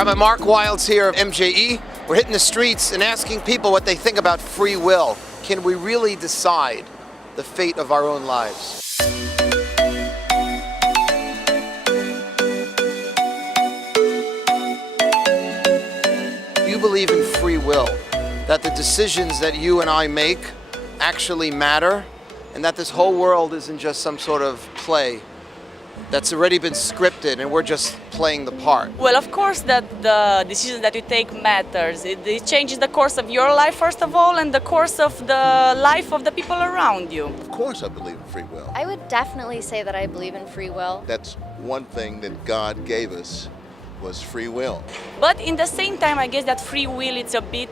Rabbi Mark Wildes here of MJE. We're hitting the streets and asking people what they think about free will. Can we really decide the fate of our own lives? Do you believe in free will? That the decisions that you and I make actually matter? And that this whole world isn't just some sort of play that's already been scripted and we're just playing the part? Well, of course that the decision that you take matters. It changes the course of your life, first of all, and the course of the life of the people around you. Of course I believe in free will. I would definitely say that I believe in free will. That's one thing that God gave us, was free will. But in the same time, I guess that free will, it's a bit,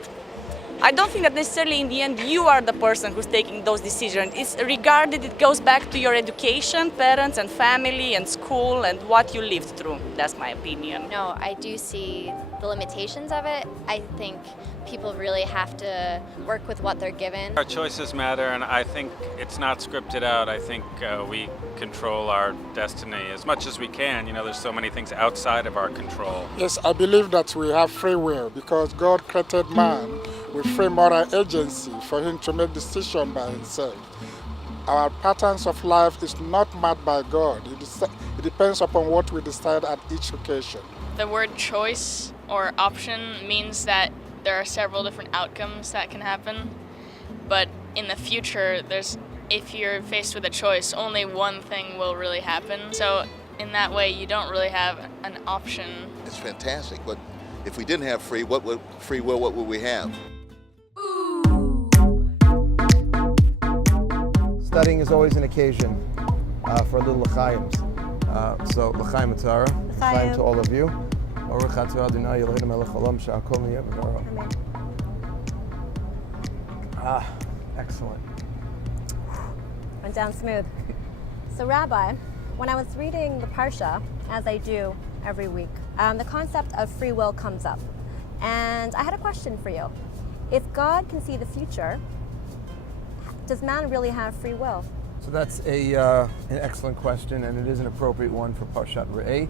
I don't think that necessarily in the end you are the person who's taking those decisions. It's regarded, it goes back to your education, parents and family and school and what you lived through. That's my opinion. No, I do see the limitations of it. I think people really have to work with what they're given. Our choices matter, and I think it's not scripted out. I think we control our destiny as much as we can. You know, there's so many things outside of our control. Yes, I believe that we have free will because God created man with free moral agency for him to make decisions by himself. Our patterns of life is not marked by God. It depends upon what we decide at each occasion. The word choice or option means that there are several different outcomes that can happen, but in the future, if you're faced with a choice, only one thing will really happen. So in that way, you don't really have an option. It's fantastic, but if we didn't have free will, what would we have? Studying is always an occasion for a little l'chaim. So l'chaim Atara, l'chaim to all of you. Baruch atah Adonai Eloheinu melech haolam she'akol niyeh b'dvaro. Amen. Excellent. Went down smooth. So Rabbi, when I was reading the Parsha, as I do every week, the concept of free will comes up. And I had a question for you. If God can see the future, does man really have free will? So that's an excellent question, and it is an appropriate one for Parshat Re'eh,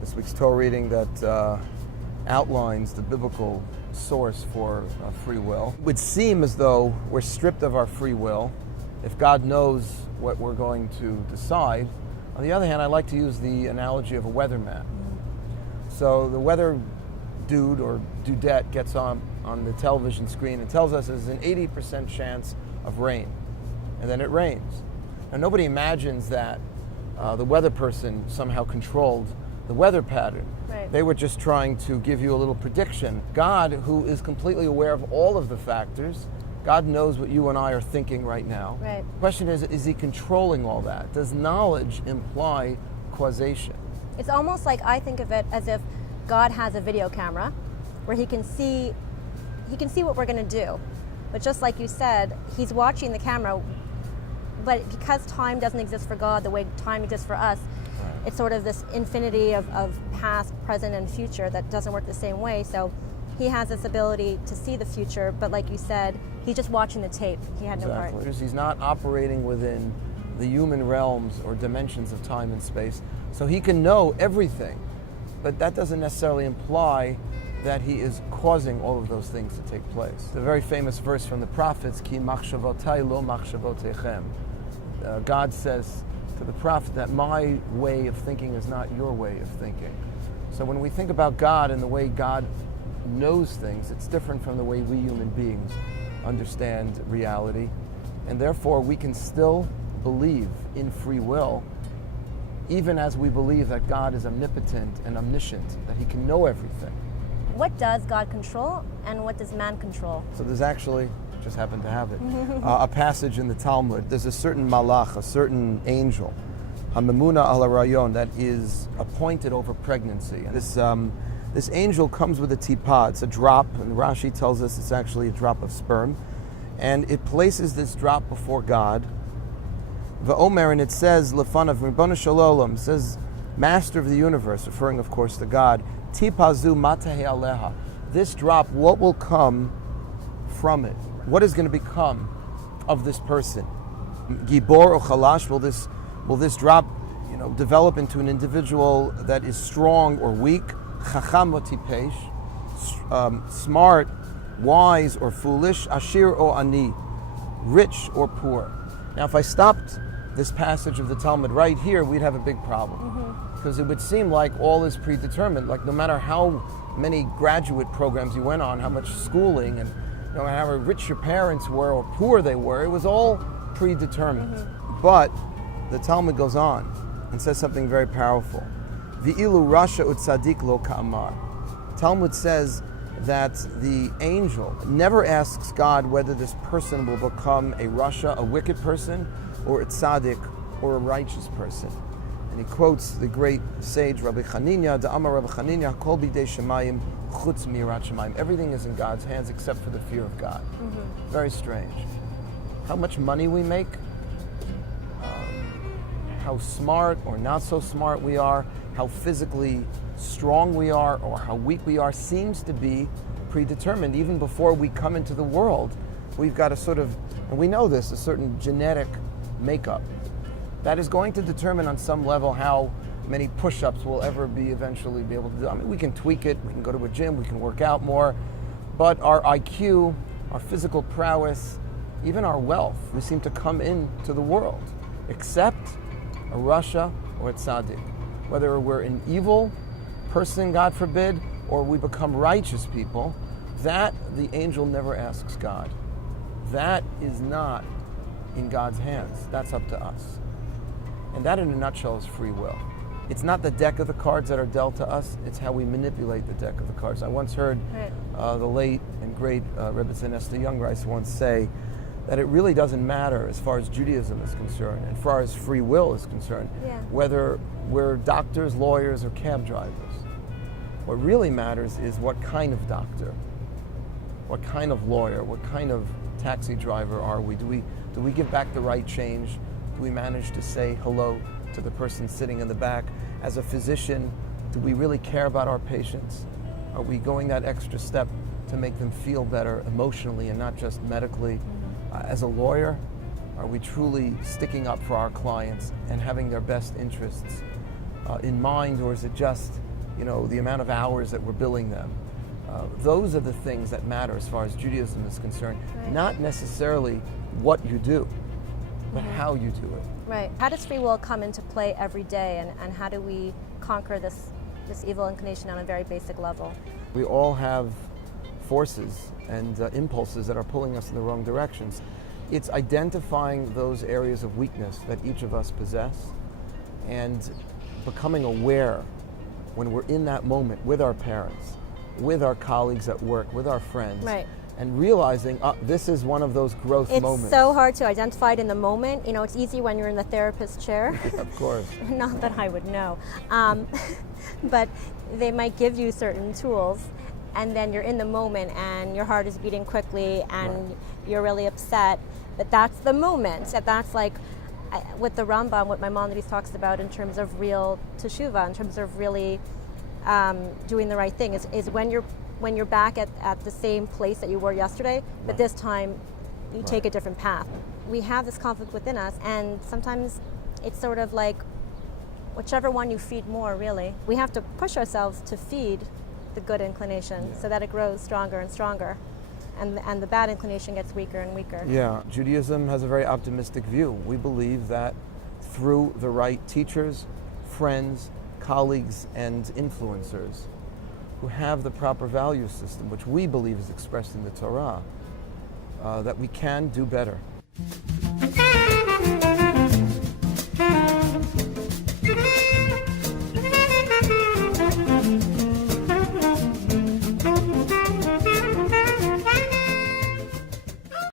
this week's Torah reading that outlines the biblical source for free will. It would seem as though we're stripped of our free will if God knows what we're going to decide. On the other hand, I like to use the analogy of a weatherman. So the weather dude or dudette gets on the television screen and tells us there's an 80% chance of rain, and then it rains. Now nobody imagines that the weather person somehow controlled the weather pattern. Right. They were just trying to give you a little prediction. God, who is completely aware of all of the factors, God knows what you and I are thinking right now. Right. The question is he controlling all that? Does knowledge imply causation? It's almost like I think of it as if God has a video camera where he can see what we're going to do. But just like you said, he's watching the camera, but because time doesn't exist for God the way time exists for us, it's sort of this infinity of past, present, and future that doesn't work the same way. So he has this ability to see the future, but like you said, he's just watching the tape. He had no part. Because he's not operating within the human realms or dimensions of time and space. So he can know everything, but that doesn't necessarily imply that he is causing all of those things to take place. The very famous verse from the prophets, Ki machshavotai lo machshavotechem. God says to the prophet that my way of thinking is not your way of thinking. So when we think about God and the way God knows things, it's different from the way we human beings understand reality. And therefore we can still believe in free will, even as we believe that God is omnipotent and omniscient, that he can know everything. What does God control and what does man control? So there's actually, just happen to have it, a passage in the Talmud. There's a certain malach, a certain angel, hamemuna al harayon, that is appointed over pregnancy. And this angel comes with a tipah. It's a drop, and Rashi tells us it's actually a drop of sperm. And it places this drop before God. V'omer, and it says, lefanav ribbono shel olam, says, Master of the universe, referring of course to God, tipazu matahe aleha. This drop, what will come from it? What is going to become of this person? Gibor or chalash, will this drop, develop into an individual that is strong or weak? chacham o tipesh, smart, wise or foolish, ashir o ani, rich or poor. Now, if I stopped this passage of the Talmud right here, we'd have a big problem. Because it would seem like all is predetermined. Like no matter how many graduate programs you went on, how much schooling, and no matter how rich your parents were or poor they were, it was all predetermined. But the Talmud goes on and says something very powerful. V'ilu rasha utzadik lo ka'amar. Talmud says that the angel never asks God whether this person will become a rasha, a wicked person, or a tzaddik, or a righteous person. And he quotes the great sage Rabbi Chanina, Da'amar Rabbi Chanina, Kol bidei shemayim chutz mirat shemayim. Everything is in God's hands except for the fear of God. Very strange. How much money we make, how smart or not so smart we are, how physically strong we are or how weak we are seems to be predetermined. Even before we come into the world, we've got a sort of, and we know this, a certain genetic makeup that is going to determine on some level how many push-ups we'll ever eventually be able to do. I mean, we can tweak it, we can go to a gym, we can work out more, but our IQ, our physical prowess, even our wealth, we seem to come into the world, except a rasha or a tzaddik. Whether we're an evil person, God forbid, or we become righteous people, that the angel never asks God. That is not in God's hands. That's up to us. And that, in a nutshell, is free will. It's not the deck of the cards that are dealt to us, it's how we manipulate the deck of the cards. I once heard the late and great Rebbe Esther Youngreis once say that it really doesn't matter as far as Judaism is concerned, and as far as free will is concerned, whether we're doctors, lawyers, or cab drivers. What really matters is what kind of doctor, what kind of lawyer, what kind of taxi driver are we? Do we give back the right change? Do we manage to say hello to the person sitting in the back? As a physician, do we really care about our patients? Are we going that extra step to make them feel better emotionally and not just medically? As a lawyer, are we truly sticking up for our clients and having their best interests in mind, or is it just, the amount of hours that we're billing them? Those are the things that matter as far as Judaism is concerned, not necessarily what you do, but how you do it. Right. How does free will come into play every day, and how do we conquer this evil inclination on a very basic level? We all have forces and impulses that are pulling us in the wrong directions. It's identifying those areas of weakness that each of us possess and becoming aware when we're in that moment with our parents, with our colleagues at work, with our friends, and realizing this is one of those growth moments. It's so hard to identify it in the moment. It's easy when you're in the therapist chair. Yeah, of course. Not that I would know. But they might give you certain tools, and then you're in the moment and your heart is beating quickly and you're really upset. But that's the moment. That's like with the Rambam, what Maimonides talks about in terms of real teshuvah, in terms of really doing the right thing, is when you're back at the same place that you were yesterday, but this time you take a different path. We have this conflict within us, and sometimes it's sort of like whichever one you feed more, really. We have to push ourselves to feed the good inclination so that it grows stronger and stronger, and the bad inclination gets weaker and weaker. Yeah, Judaism has a very optimistic view. We believe that through the right teachers, friends, colleagues, and influencers who have the proper value system, which we believe is expressed in the Torah, that we can do better.